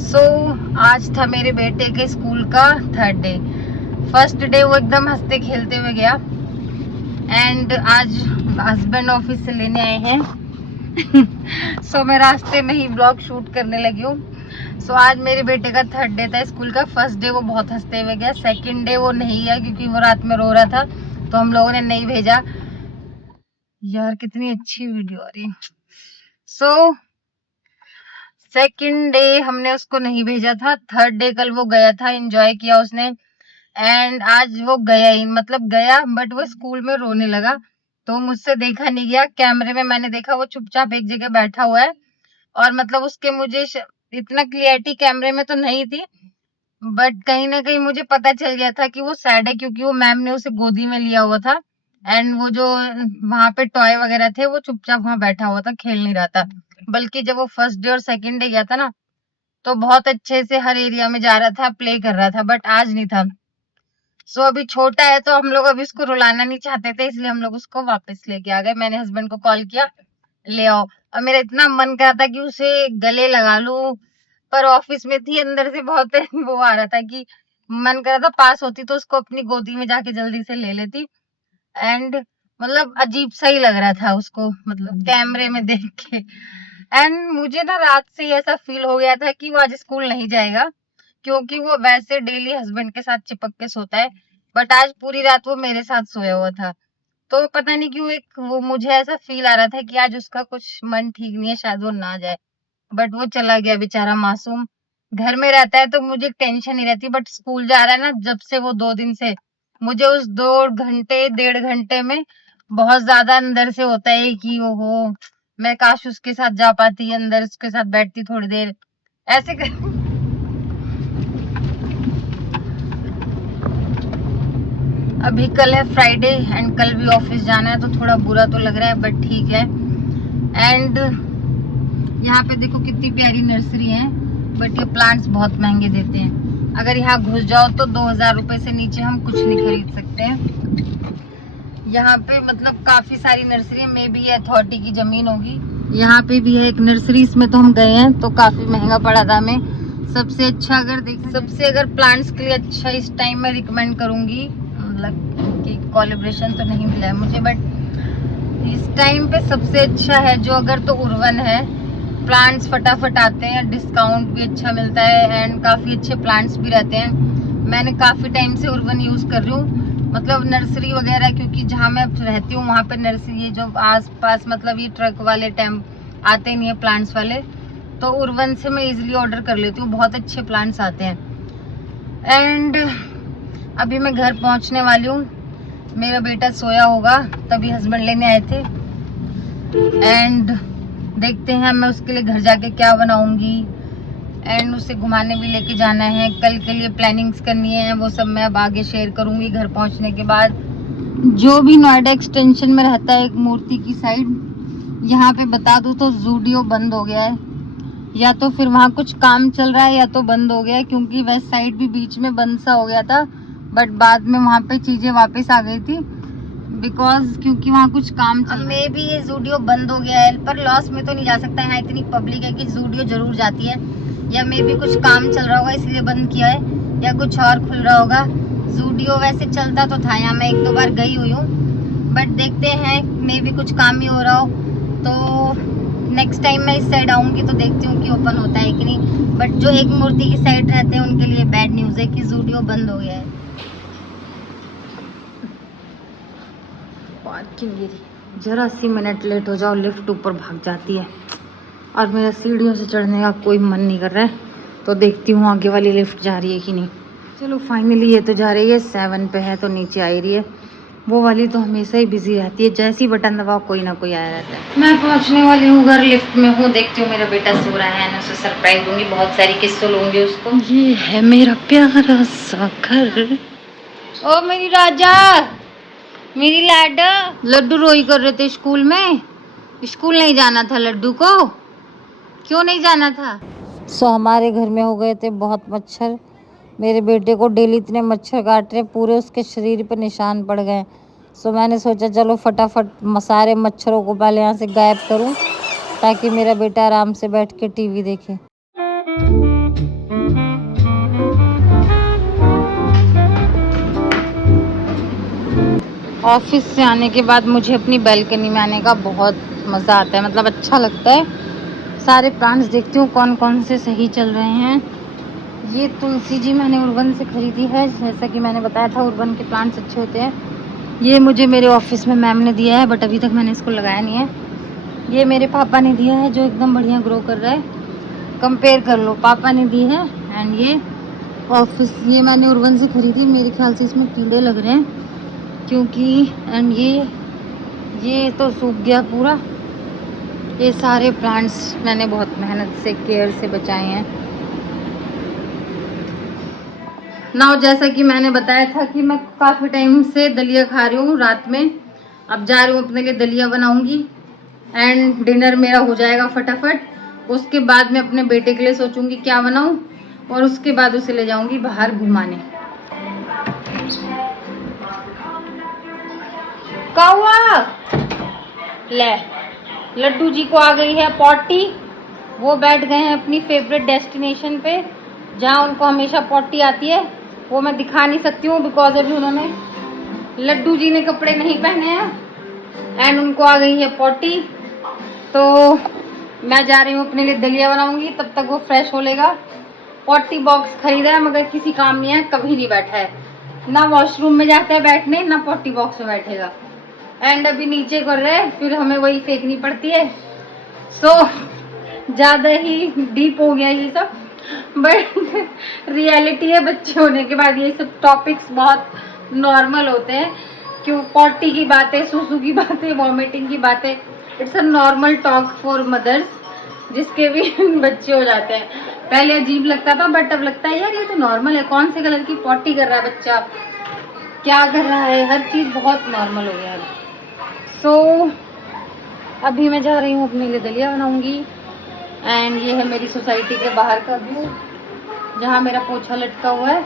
सो आज था मेरे बेटे के स्कूल का थर्ड डे। फर्स्ट डे वो एकदम हंसते खेलते हुए गया एंड आज हस्बैंड ऑफिस से लेने आए हैं। सो मैं रास्ते में ही ब्लॉग शूट करने लगी हूँ। सो आज मेरे बेटे का थर्ड डे था स्कूल का। फर्स्ट डे वो बहुत हंसते हुए गया, सेकंड डे वो नहीं गया क्योंकि वो रात में रो रहा था तो हम लोगों ने नहीं भेजा। यार कितनी अच्छी वीडियो आ रही। सो सेकंड डे हमने उसको नहीं भेजा था। थर्ड डे कल वो गया था, एंजॉय किया उसने एंड आज वो गया ही, मतलब गया बट वो स्कूल में रोने लगा तो मुझसे देखा नहीं गया। कैमरे में मैंने देखा वो चुपचाप एक जगह बैठा हुआ है और मतलब उसके मुझे इतना क्लियरिटी कैमरे में तो नहीं थी बट कहीं ना कहीं मुझे पता चल गया था कि वो सैड है क्योंकि वो मैम ने उसे गोदी में लिया हुआ था एंड वो जो वहां पे टॉय वगैरह थे वो चुपचाप वहां बैठा हुआ था, खेल नहीं रहा था। बल्कि जब वो फर्स्ट डे और सेकंड डे गया था ना तो बहुत अच्छे से हर एरिया में जा रहा था, प्ले कर रहा था, बट आज नहीं था। सो अभी छोटा है तो हम लोग अभी उसको रुलाना नहीं चाहते थे, इसलिए हम लोग उसको वापस लेके आ गए। मैंने हस्बैंड को कॉल किया, ले आओ। और मेरा इतना मन कर रहा था कि उसे गले लगा लूं पर ऑफिस में थी, अंदर से बहुत वो आ रहा था कि मन कर रहा था पास होती तो उसको अपनी गोदी में जाके जल्दी से ले लेती एंड मतलब अजीब सा ही लग रहा था उसको, मतलब कैमरे में देख के। एंड मुझे ना रात से ही ऐसा फील हो गया था कि वो आज स्कूल नहीं जाएगा क्योंकि वो वैसे डेली हस्बैंड के साथ चिपक के सोता है बट आज पूरी रात वो मेरे साथ सोया हुआ था। तो पता नहीं क्यों एक वो मुझे ऐसा फील आ रहा था कि आज उसका कुछ मन ठीक नहीं है, शायद वो ना जाए। बट वो चला गया बेचारा मासूम। घर में रहता है तो मुझे टेंशन नहीं रहती बट स्कूल जा रहा है ना जब से वो 2 दिन से, मुझे उस 2 घंटे 1.5 घंटे में बहुत ज्यादा अंदर से होता है कि ओहो मैं काश उसके साथ जा पाती, अंदर उसके साथ बैठती थोड़ी देर ऐसे कर। अभी कल है फ्राइडे एंड कल भी ऑफिस जाना है तो थोड़ा बुरा तो लग रहा है बट ठीक है। एंड यहाँ पे देखो कितनी प्यारी नर्सरी है बट ये प्लांट्स बहुत महंगे देते हैं। अगर यहाँ घुस जाओ तो 2000 रुपए से नीचे हम कुछ नहीं खरीद सकते हैं। यहाँ पे मतलब काफी सारी नर्सरी है, मे बी ये अथॉरिटी की जमीन होगी। यहाँ पे भी है एक नर्सरी, इसमें तो हम गए हैं तो काफी महंगा पड़ा था हमें। सबसे अच्छा अगर प्लांट्स के लिए अच्छा इस टाइम में रिकमेंड करूंगी, मतलब कि कोलैबोरेशन तो नहीं मिला है मुझे बट इस टाइम पे सबसे अच्छा है जो अगर तो उर्वन है। प्लांट्स फटाफट आते हैं, डिस्काउंट भी अच्छा मिलता है एंड काफी अच्छे प्लांट्स भी रहते हैं। मैंने काफी टाइम से उर्वन यूज कर रही हूँ, मतलब नर्सरी वगैरह, क्योंकि जहाँ मैं रहती हूँ वहाँ पे नर्सरी है जो आस पास, मतलब ये ट्रक वाले टेम्प आते नहीं है प्लांट्स वाले, तो उर्वन से मैं इजिली ऑर्डर कर लेती हूँ, बहुत अच्छे प्लांट्स आते हैं। एंड अभी मैं घर पहुँचने वाली हूँ, मेरा बेटा सोया होगा तभी हस्बैंड लेने आए थे एंड देखते हैं मैं उसके लिए घर जाके क्या बनाऊंगी एंड उसे घुमाने भी लेके जाना है। कल के लिए प्लानिंग्स करनी है, वो सब मैं अब आगे शेयर करूंगी घर पहुंचने के बाद। जो भी नोएडा एक्सटेंशन में रहता है एक मूर्ति की साइड, यहाँ पे बता दूं तो जूडियो बंद हो गया है, या तो फिर वहाँ कुछ काम चल रहा है या तो बंद हो गया है क्योंकि वेस्ट साइड भी बीच में बंद सा हो गया था बट बाद में वहाँ पे चीजें वापस आ गई थी बिकॉज क्योंकि वहाँ कुछ काम चल रहा है। मे बी ये जूडियो बंद हो गया है पर लॉस में तो नहीं जा सकता है, इतनी पब्लिक है कि जूडियो जरूर जाती है, या मे बी कुछ काम चल रहा होगा इसलिए बंद किया है या कुछ और खुल रहा होगा। जूडियो वैसे चलता तो था, यहाँ मैं 1-2 बार गई हुई हूँ बट देखते हैं मे बी कुछ काम ही हो रहा हो तो नेक्स्ट टाइम मैं इस साइड आऊंगी तो देखती हूँ कि ओपन होता है कि नहीं। बट जो एक मूर्ति की साइड रहते हैं उनके लिए बैड न्यूज है कि जूडियो बंद हो गया है। पार्किंग जरा सी मिनट लेट हो जाओ लिफ्ट ऊपर भाग जाती है और मेरा सीढ़ियों से चढ़ने का कोई मन नहीं कर रहा है तो देखती हूँ आगे वाली लिफ्ट जा रही है कि नहीं। चलो फाइनली ये तो जा रही है, 7 पे है तो नीचे आ ही रही है। वो वाली तो हमेशा ही बिजी रहती है, जैसे ही बटन दबाओ कोई ना कोई आया रहता है। मैं पहुंचने वाली हूँ घर, लिफ्ट में हूँ, देखती हूँ मेरा बेटा सो रहा है ना, उसे सरप्राइज दूंगी, बहुत सारी किस्सें लूंगी उसको। ये है मेरा प्यारा सा घर। ओ मेरी राजा, मेरी लाडा। लड्डू रोई कर रहे थे स्कूल में, स्कूल नहीं जाना था लड्डू को, क्यों नहीं जाना था? सो हमारे घर में हो गए थे बहुत मच्छर, मेरे बेटे को डेली इतने मच्छर काट रहे, पूरे उसके शरीर पे निशान पड़ गए। सो मैंने सोचा चलो फटाफट सारे मच्छरों को पहले यहाँ से गायब करूँ ताकि मेरा बेटा आराम से बैठ के टीवी देखे। ऑफिस से आने के बाद मुझे अपनी बैल्कनी में आने का बहुत मज़ा आता है, मतलब अच्छा लगता है। सारे प्लांट्स देखती हूँ कौन कौन से सही चल रहे हैं। ये तुलसी जी मैंने उर्बन से ख़रीदी है, जैसा कि मैंने बताया था उर्बन के प्लांट्स अच्छे होते हैं। ये मुझे मेरे ऑफिस में मैम ने दिया है, बट अभी तक मैंने इसको लगाया नहीं है। ये मेरे पापा ने दिया है, जो एकदम बढ़िया ग्रो कर रहा है, कंपेयर कर लो, पापा ने दी है। एंड ये ऑफिस, ये मैंने उर्बन से ख़रीदी, मेरे ख्याल से इसमें कीड़े लग रहे हैं क्योंकि, एंड ये तो सूख गया पूरा। ये सारे प्लांट्स मैंने बहुत मेहनत से, केयर से बचाए हैं ना। जैसा कि मैंने बताया था कि मैं काफ़ी टाइम से दलिया खा रही हूँ रात में। अब जा रही हूँ अपने लिए दलिया बनाऊंगी एंड डिनर मेरा हो जाएगा फटाफट। उसके बाद मैं अपने बेटे के लिए सोचूंगी क्या बनाऊं, और उसके बाद उसे ले जाऊंगी बाहर घुमाने। कौआ ले, लड्डू जी को आ गई है पॉटी। वो बैठ गए हैं अपनी फेवरेट डेस्टिनेशन पे, जहाँ उनको हमेशा पॉटी आती है। वो मैं दिखा नहीं सकती हूँ बिकॉज अभी उन्होंने, लड्डू जी ने कपड़े नहीं पहने हैं एंड उनको आ गई है पॉटी। तो मैं जा रही हूँ अपने लिए दलिया बनाऊंगी, तब तक वो फ्रेश हो लेगा। पॉटी बॉक्स खरीदा है मगर किसी काम नहीं है, कभी नहीं बैठा है, ना वॉशरूम में जाता है बैठने, ना पॉटी बॉक्स में बैठेगा। एंड अभी नीचे कर रहे हैं, फिर हमें वही फेंकनी पड़ती है। सो ज़्यादा ही डीप हो गया ये सब, बट रियलिटी है, बच्चे होने के बाद ये सब टॉपिक्स बहुत नॉर्मल होते हैं। क्यों, पॉटी की बातें, सुसु की बातें, वॉमिटिंग की बातें, it's a normal talk for mothers, जिसके भी बच्चे हो जाते हैं। पहले अजीब लगता था, बट अब लगता है यार ये तो नॉर्मल है, कौन से कलर की पॉटी कर रहा है बच्चा, क्या कर रहा है, हर चीज़ बहुत नॉर्मल हो गया है। सो अभी मैं जा रही हूँ अपने लिए दलिया बनाऊंगी। एंड ये है मेरी सोसाइटी के बाहर का व्यू, जहाँ मेरा पोछा लटका हुआ है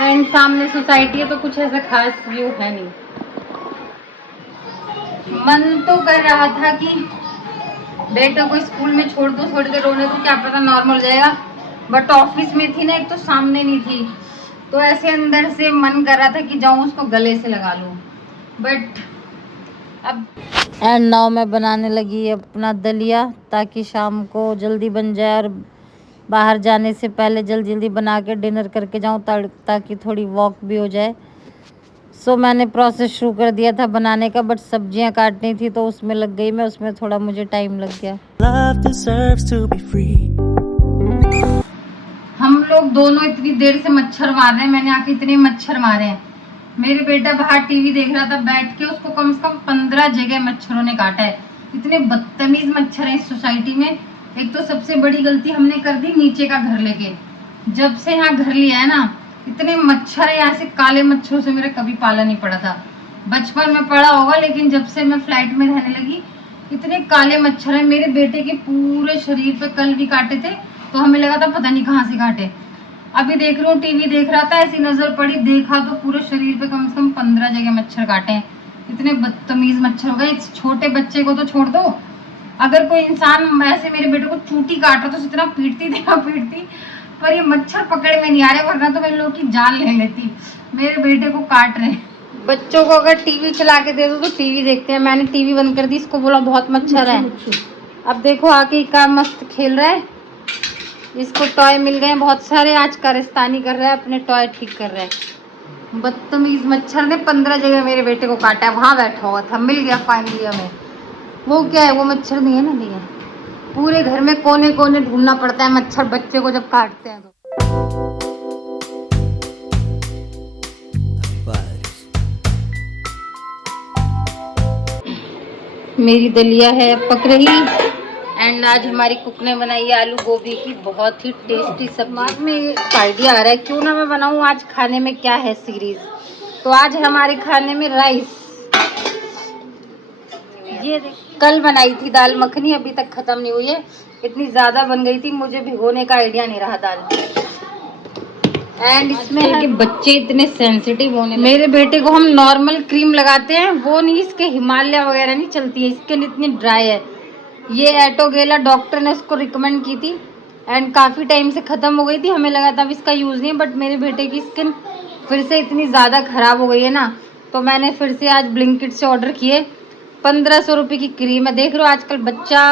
एंड सामने सोसाइटी है, तो कुछ ऐसा खास व्यू है नहीं। मन तो कर रहा था कि बेटे को स्कूल में छोड़ दो, छोड़ के रोने तो क्या पता नॉर्मल हो जाएगा, बट ऑफिस में थी ना, एक तो सामने नहीं थी, तो ऐसे अंदर से मन कर रहा था कि जाऊं उसको गले से लगा लूं, बट अब। एंड नाउ मैं बनाने लगी अपना दलिया, ताकि शाम को जल्दी बन जाए और बाहर जाने से पहले जल्दी जल्दी बना के डिनर करके जाऊं, ताकि थोड़ी वॉक भी हो जाए। सो मैंने प्रोसेस शुरू कर दिया था बनाने का, बट सब्जियां काटनी थी तो उसमें लग गई मैं, उसमें थोड़ा मुझे टाइम लग गया। हम लोग दोनों इतनी देर से मच्छर मार रहे हैं, मैंने आके इतने मच्छर मारे हैं। मेरे बेटा बाहर टीवी देख रहा था बैठ के, उसको कम से कम 15 जगह मच्छरों ने काटा है। इतने बदतमीज मच्छर हैं इस सोसाइटी में। एक तो सबसे बड़ी गलती हमने कर दी नीचे का घर लेके, जब से यहाँ घर लिया है ना, इतने मच्छर है यहाँ से, काले मच्छरों से मेरा कभी पाला नहीं पड़ा था। बचपन में पड़ा होगा, लेकिन जब से मैं फ्लैट में रहने लगी, इतने काले मच्छर है। मेरे बेटे के पूरे शरीर पे कल भी काटे थे, तो हमें लगा था पता नहीं कहाँ से काटे। अभी देख रहा हूँ, टीवी देख रहा था, ऐसी नजर पड़ी, देखा तो पूरे शरीर पे कम से कम 15 जगह मच्छर काटे हैं। इतने बदतमीज मच्छर हो गए। इस छोटे बच्चे को तो छोड़ दो, अगर कोई इंसान ऐसे मेरे बेटे को चूटी काट रहा तो इतना पीटती, पर ये मच्छर पकड़ में नहीं आ रहे, वरना तो मैं लोगों की जान ले लेती। मेरे बेटे को काट रहे। बच्चों को अगर टीवी चला के दे दो तो टीवी देखते हैं। मैंने टीवी बंद कर दी, इसको बोला बहुत मच्छर है। अब देखो आके क्या मस्त खेल रहा है, इसको टॉय मिल गए बहुत सारे, आज कारस्तानी कर रहा है, अपने टॉय ठीक कर रहा है। बदतमीज मच्छर ने 15 जगह मेरे बेटे को काटा है। वहाँ बैठा हुआ था, मिल गया फाइनली हमें। वो क्या है, वो मच्छर नहीं है ना, नहीं है। पूरे घर में कोने कोने ढूंढना पड़ता है मच्छर बच्चे को जब काटते हैं तो। मेरी दलिया है पक रही, एंड आज हमारी कुक ने बनाई है आलू गोभी की बहुत ही टेस्टी सब्जी। में एक आइडिया आ रहा है क्यों ना मैं बनाऊं आज खाने में क्या है सीरीज। तो आज हमारे खाने में राइस, ये कल बनाई थी दाल मखनी, अभी तक खत्म नहीं हुई है, इतनी ज्यादा बन गई थी, मुझे भिगोने का आइडिया नहीं रहा दाल। एंड इसमें है कि बच्चे इतने सेंसिटिव होने, मेरे बेटे को हम नॉर्मल क्रीम लगाते हैं, वो नहीं, इसके हिमालय वगैरह नहीं चलती है, स्किन इतनी ड्राई है। ये एटोगेला डॉक्टर ने उसको रिकमेंड की थी एंड काफ़ी टाइम से ख़त्म हो गई थी, हमें लगा था अब इसका यूज़ नहीं है, बट मेरे बेटे की स्किन फिर से इतनी ज़्यादा ख़राब हो गई है ना, तो मैंने फिर से आज ब्लिंकिट से ऑर्डर किए। 1500 रुपये की क्रीम है। देख रहे हो आजकल बच्चा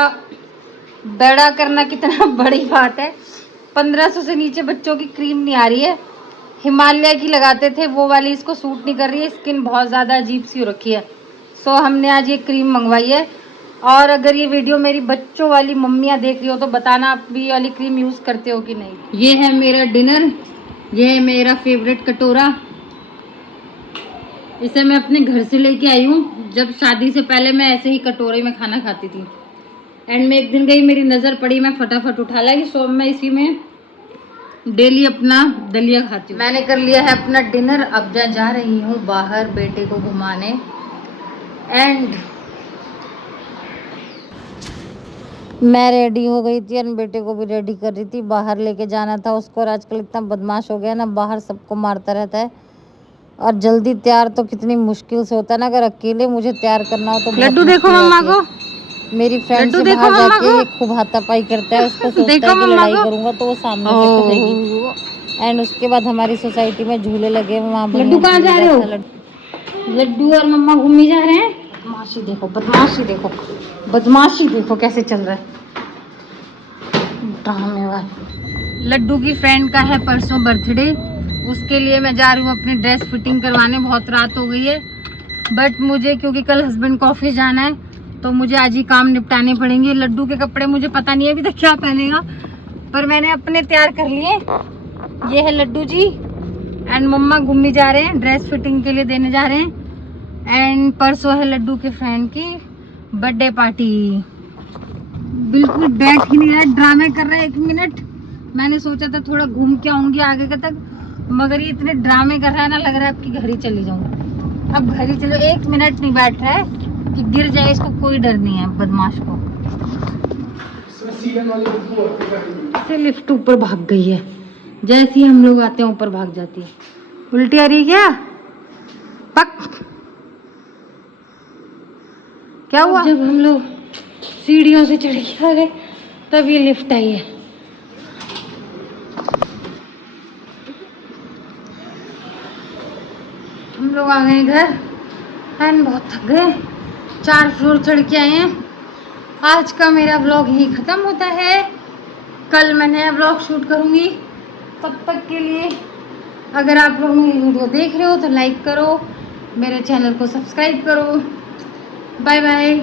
बड़ा करना कितना बड़ी बात है। 1500 से नीचे बच्चों की क्रीम नहीं आ रही है। हिमालय की लगाते थे वो वाली, इसको सूट नहीं कर रही है, स्किन बहुत ज़्यादा अजीब सी हो रखी है। सो हमने आज ये क्रीम मंगवाई है। और अगर ये वीडियो मेरी बच्चों वाली मम्मियाँ देख रही हो तो बताना आप भी ये वाली क्रीम यूज़ करते हो कि नहीं। ये है मेरा डिनर, ये है मेरा फेवरेट कटोरा। इसे मैं अपने घर से लेके आई हूँ। जब शादी से पहले मैं ऐसे ही कटोरे में खाना खाती थी। एंड में एक दिन गई, मेरी नज़र पड़ी, मैं फटाफट उठा लाई। सो मैं इसी में डेली अपना दलिया खाती हूँ। मैंने कर लिया है अपना डिनर। अब जा रही हूँ बाहर बेटे को घुमाने। एंड मैं रेडी हो गई थी और बेटे को भी रेडी कर रही थी। बाहर लेके जाना था उसको। और आजकल इतना बदमाश हो गया ना, बाहर सबको मारता रहता है। और जल्दी तैयार तो कितनी मुश्किल से होता है ना, अगर अकेले मुझे तैयार करना हो तो लड्डू देखो मम्मा को। मेरी फ्रेंड से बाहर जाके ये खूब हाथापाई करता है। उसको सोचता है कि लड़ाई करूंगा तो वो सामने से करेगी। एंड उसके बाद हमारी सोसाइटी में झूले लगे, वहाँ लड्डू कहाँ जा रहे हो? लड्डू और मम्मा घूमी जा रहे हैं। बदमाशी देखो, बदमाशी देखो, बदमाशी देखो कैसे चल रहा है। लड्डू की फ्रेंड का है परसों बर्थडे, उसके लिए मैं जा रही हूँ अपनी ड्रेस फिटिंग करवाने। बहुत रात हो गई है, बट मुझे क्योंकि कल हस्बैंड को ऑफिस जाना है तो मुझे आज ही काम निपटाने पड़ेंगे। लड्डू के कपड़े मुझे पता नहीं है अभी तक क्या पहनेगा, पर मैंने अपने तैयार कर लिए। ये है लड्डू जी एंड मम्मा घूमी जा रहे हैं, ड्रेस फिटिंग के लिए देने जा रहे हैं। एंड परसों है लड्डू के फ्रेंड की बर्थडे पार्टी। बिल्कुल बैठ ही नहीं रहा, ड्रामे कर रहा है। 1 मिनट मैंने सोचा था थोड़ा घूम के आऊंगी आगे के तक, मगर ये इतने ड्रामे कर रहा है ना, लग रहा है आपकी घर ही चली जाऊँ। अब घर ही चलो, 1 मिनट नहीं बैठ रहा है कि गिर जाए। इसको कोई डर नहीं है बदमाश को। से लिफ्ट ऊपर भाग गई है, जैसे ही हम लोग आते हैं ऊपर भाग जाती है। उल्टी आ रही है क्या? पक क्या हुआ? जब हम लोग सीढ़ियों से चढ़ के आ गए तब ये लिफ्ट आई है। हम लोग आ गए घर एंड बहुत थक गए, 4 फ्लोर चढ़ के आए हैं। आज का मेरा व्लॉग यही ख़त्म होता है। कल मैं नया व्लॉग शूट करूँगी। तब तक के लिए अगर आप लोग मेरी वीडियो देख रहे हो तो लाइक करो, मेरे चैनल को सब्सक्राइब करो। Bye bye.